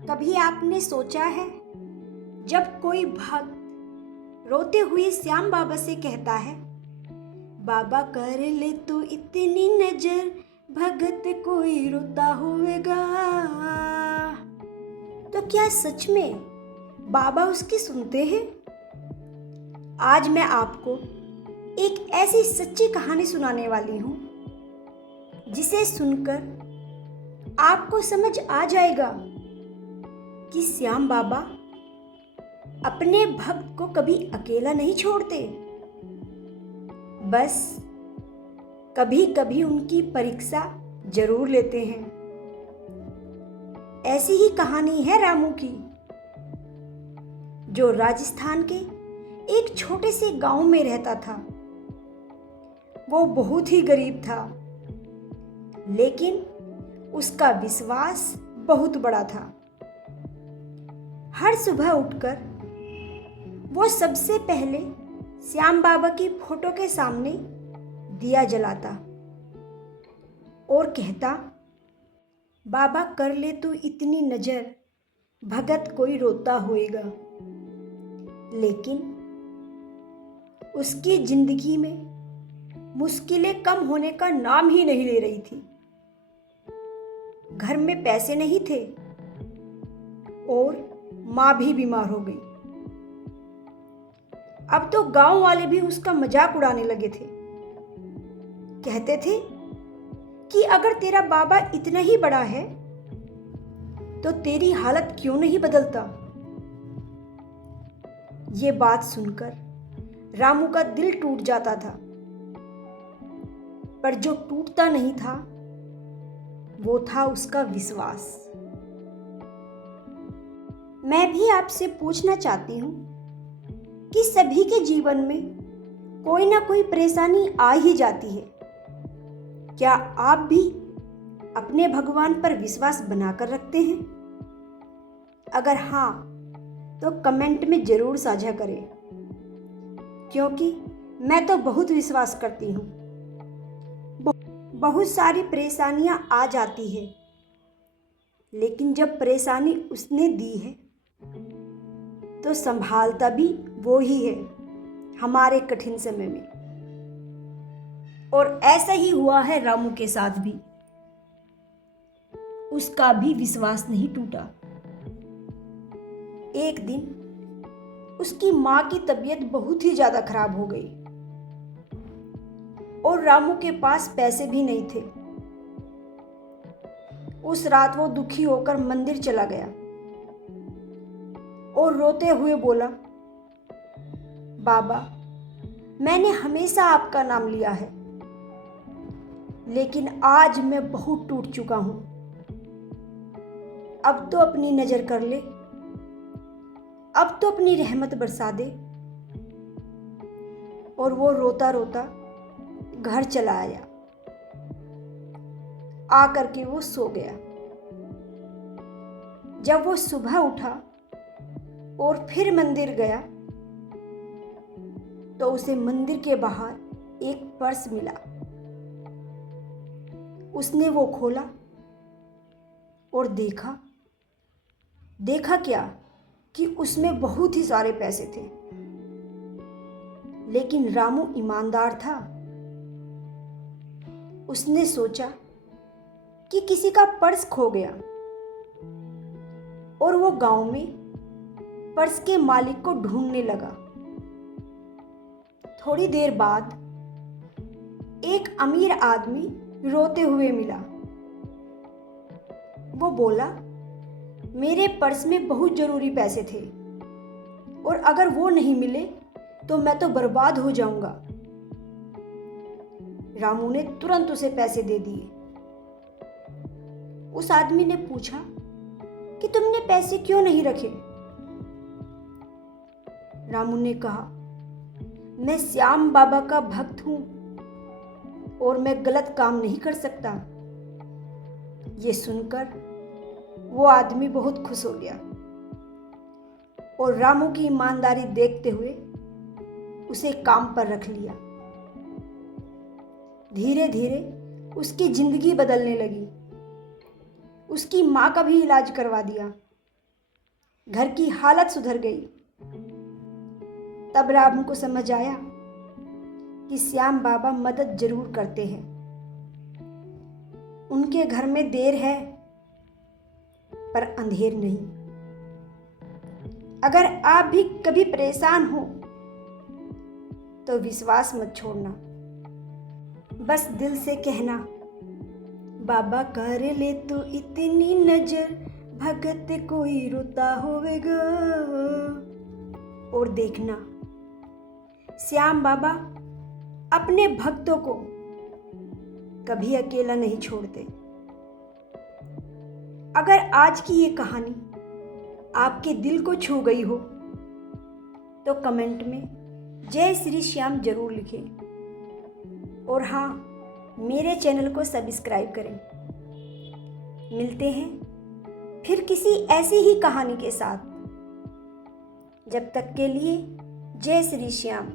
कभी आपने सोचा है जब कोई भक्त रोते हुए श्याम बाबा से कहता है, बाबा कर ले तू इतनी नजर, भगत कोई रोता होएगा, तो क्या सच में बाबा उसकी सुनते हैं? आज मैं आपको एक ऐसी सच्ची कहानी सुनाने वाली हूँ जिसे सुनकर आपको समझ आ जाएगा कि श्याम बाबा अपने भक्त को कभी अकेला नहीं छोड़ते, बस कभी कभी उनकी परीक्षा जरूर लेते हैं। ऐसी ही कहानी है रामू की, जो राजस्थान के एक छोटे से गांव में रहता था। वो बहुत ही गरीब था, लेकिन उसका विश्वास बहुत बड़ा था। हर सुबह उठकर वो सबसे पहले श्याम बाबा की फोटो के सामने दिया जलाता और कहता, बाबा कर ले तू इतनी नजर, भगत कोई रोता होएगा। लेकिन उसकी जिंदगी में मुश्किलें कम होने का नाम ही नहीं ले रही थी। घर में पैसे नहीं थे और माँ भी बीमार हो गई। अब तो गांव वाले भी उसका मजाक उड़ाने लगे थे। कहते थे कि अगर तेरा बाबा इतना ही बड़ा है तो तेरी हालत क्यों नहीं बदलता। ये बात सुनकर रामू का दिल टूट जाता था, पर जो टूटता नहीं था वो था उसका विश्वास। मैं भी आपसे पूछना चाहती हूँ कि सभी के जीवन में कोई ना कोई परेशानी आ ही जाती है। क्या आप भी अपने भगवान पर विश्वास बनाकर रखते हैं? अगर हाँ, तो कमेंट में जरूर साझा करें, क्योंकि मैं तो बहुत विश्वास करती हूँ। बहुत सारी परेशानियां आ जाती है, लेकिन जब परेशानी उसने दी है तो संभालता भी वो ही है हमारे कठिन समय में। और ऐसा ही हुआ है रामू के साथ भी। उसका भी विश्वास नहीं टूटा। एक दिन उसकी मां की तबीयत बहुत ही ज्यादा खराब हो गई और रामू के पास पैसे भी नहीं थे। उस रात वो दुखी होकर मंदिर चला गया और रोते हुए बोला, बाबा मैंने हमेशा आपका नाम लिया है, लेकिन आज मैं बहुत टूट चुका हूं। अब तो अपनी नजर कर ले, अब तो अपनी रहमत बरसा दे। और वो रोता रोता घर चला आया। आकर के वो सो गया। जब वो सुबह उठा और फिर मंदिर गया तो उसे मंदिर के बाहर एक पर्स मिला। उसने वो खोला और देखा क्या कि उसमें बहुत ही सारे पैसे थे। लेकिन रामू ईमानदार था। उसने सोचा कि किसी का पर्स खो गया और वो गांव में पर्स के मालिक को ढूंढने लगा। थोड़ी देर बाद एक अमीर आदमी रोते हुए मिला। वो बोला, मेरे पर्स में बहुत जरूरी पैसे थे और अगर वो नहीं मिले तो मैं तो बर्बाद हो जाऊंगा। रामू ने तुरंत उसे पैसे दे दिए। उस आदमी ने पूछा कि तुमने पैसे क्यों नहीं रखे? रामू ने कहा, मैं श्याम बाबा का भक्त हूं और मैं गलत काम नहीं कर सकता। ये सुनकर वो आदमी बहुत खुश हो गया और रामू की ईमानदारी देखते हुए उसे काम पर रख लिया। धीरे धीरे उसकी जिंदगी बदलने लगी। उसकी माँ का भी इलाज करवा दिया घर की हालत सुधर गई। तब रामू को समझ आया कि श्याम बाबा मदद जरूर करते हैं। उनके घर में देर है पर अंधेर नहीं। अगर आप भी कभी परेशान हो तो विश्वास मत छोड़ना, बस दिल से कहना, बाबा कर ले तो इतनी नजर, भगत कोई रोता होवेगा। और देखना, श्याम बाबा अपने भक्तों को कभी अकेला नहीं छोड़ते। अगर आज की ये कहानी आपके दिल को छू गई हो तो कमेंट में जय श्री श्याम जरूर लिखें। और हाँ, मेरे चैनल को सब्सक्राइब करें। मिलते हैं फिर किसी ऐसी ही कहानी के साथ। जब तक के लिए जय श्री श्याम।